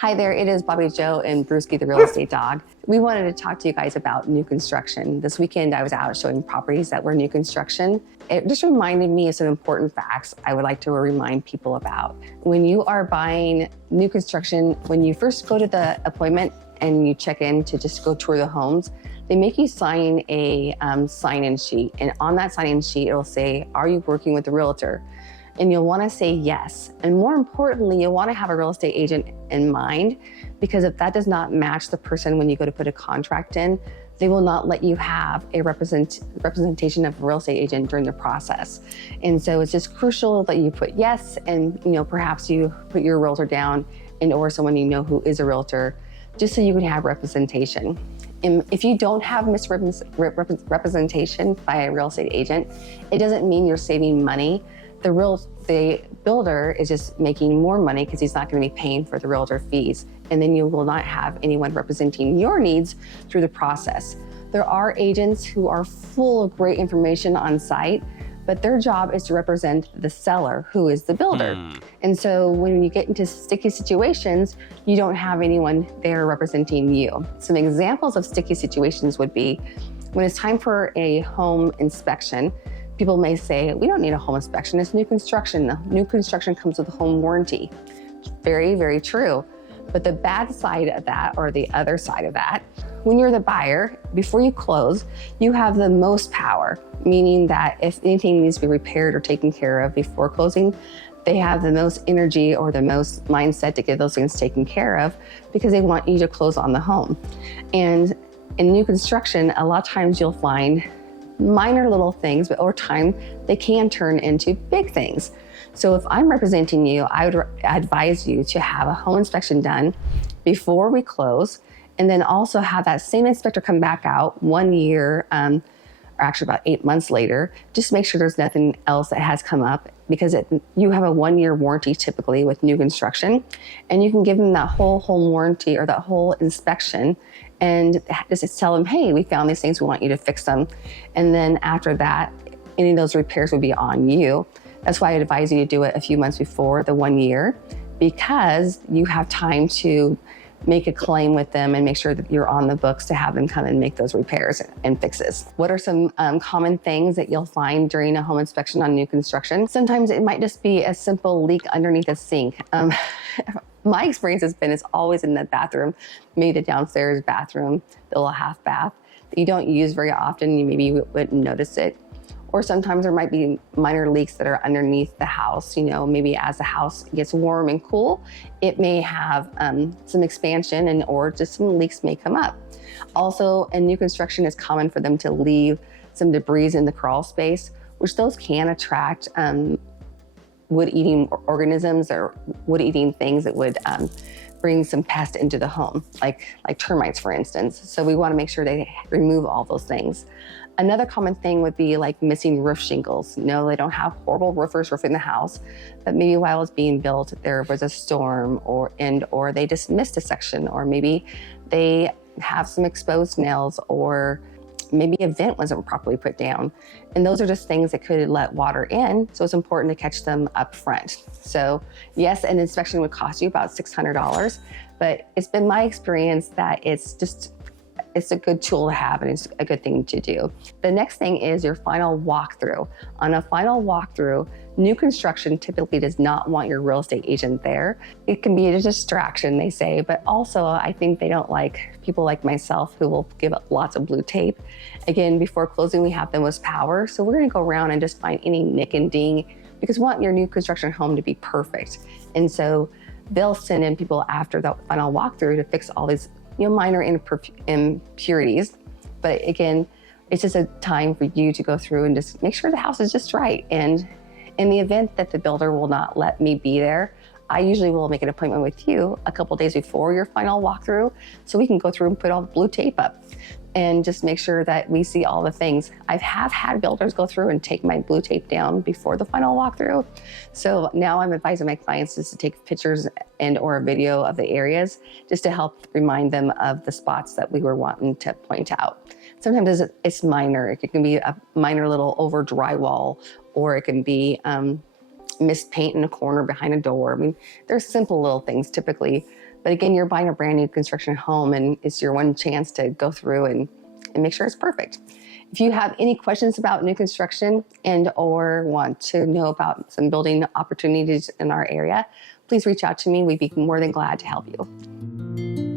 Hi there, it is Bobby Joe and Brewski, the real estate dog. We wanted to talk to you guys about new construction. This weekend I was out showing properties that were new construction. It just reminded me of some important facts I would like to remind people about. When you are buying new construction, when you first go to the appointment and you check in to just go tour the homes, they make you sign a sign-in sheet. And on that sign-in sheet, it'll say, are you working with a realtor? And you'll want to say yes. And more importantly, you'll want to have a real estate agent in mind, because if that does not match the person when you go to put a contract in, they will not let you have a representation of a real estate agent during the process. And so it's just crucial that you put yes, and perhaps you put your realtor down and or someone you know who is a realtor, just so you can have representation. And if you don't have misrepresentation by a real estate agent, it doesn't mean you're saving money. The builder is just making more money because he's not going to be paying for the realtor fees. And then you will not have anyone representing your needs through the process. There are agents who are full of great information on site, but their job is to represent the seller, who is the builder. And so when you get into sticky situations, you don't have anyone there representing you. Some examples of sticky situations would be when it's time for a home inspection. People may say, we don't need a home inspection, it's new construction. The new construction comes with a home warranty. Very, very true. But the bad side of that, or the other side of that, when you're the buyer, before you close, you have the most power, meaning that if anything needs to be repaired or taken care of before closing, they have the most energy or the most mindset to get those things taken care of, because they want you to close on the home. And in new construction, a lot of times you'll find minor little things, but over time, they can turn into big things. So if I'm representing you, I would advise you to have a home inspection done before we close, and then also have that same inspector come back out 1 year, or actually about 8 months later, just to make sure there's nothing else that has come up, because you have a 1 year warranty typically with new construction, and you can give them that whole home warranty or that whole inspection and just tell them, hey, we found these things, we want you to fix them. And then after that, any of those repairs would be on you. That's why I advise you to do it a few months before the 1 year, because you have time to make a claim with them and make sure that you're on the books to have them come and make those repairs and fixes. What are some common things that you'll find during a home inspection on new construction? Sometimes it might just be a simple leak underneath a sink. My experience has been it's always in the bathroom, maybe the downstairs bathroom, the little half bath that you don't use very often. You maybe wouldn't notice it. Or sometimes there might be minor leaks that are underneath the house. Maybe as the house gets warm and cool, it may have some expansion or just some leaks may come up. Also, in new construction, it's common for them to leave some debris in the crawl space, which those can attract wood-eating organisms or wood-eating things that would bring some pest into the home, like termites, for instance. So we want to make sure they remove all those things. Another common thing would be like missing roof shingles. No, they don't have horrible roofers roofing the house, but maybe while it's being built, there was a storm or they just missed a section, or maybe they have some exposed nails, or maybe a vent wasn't properly put down. And those are just things that could let water in. So it's important to catch them up front. So yes, an inspection would cost you about $600, but it's been my experience that it's a good tool to have, and it's a good thing to do. The next thing is your final walkthrough. On a final walkthrough, new construction typically does not want your real estate agent there. It can be a distraction, they say, but also I think they don't like people like myself who will give up lots of blue tape. Again, before closing, we have the most power. So we're gonna go around and just find any nick and ding, because we want your new construction home to be perfect. And so they'll send in people after the final walkthrough to fix all these minor impurities. But again, it's just a time for you to go through and just make sure the house is just right. And in the event that the builder will not let me be there, I usually will make an appointment with you a couple days before your final walkthrough, so we can go through and put all the blue tape up and just make sure that we see all the things. I have had builders go through and take my blue tape down before the final walkthrough. So now I'm advising my clients just to take pictures and or a video of the areas, just to help remind them of the spots that we were wanting to point out. Sometimes it's minor. It can be a minor little over drywall, or it can be missed paint in a corner behind a door. I mean, there's simple little things typically, But again, you're buying a brand new construction home, and it's your one chance to go through and make sure it's perfect. If you have any questions about new construction and or want to know about some building opportunities in our area, please reach out to me. We'd be more than glad to help you.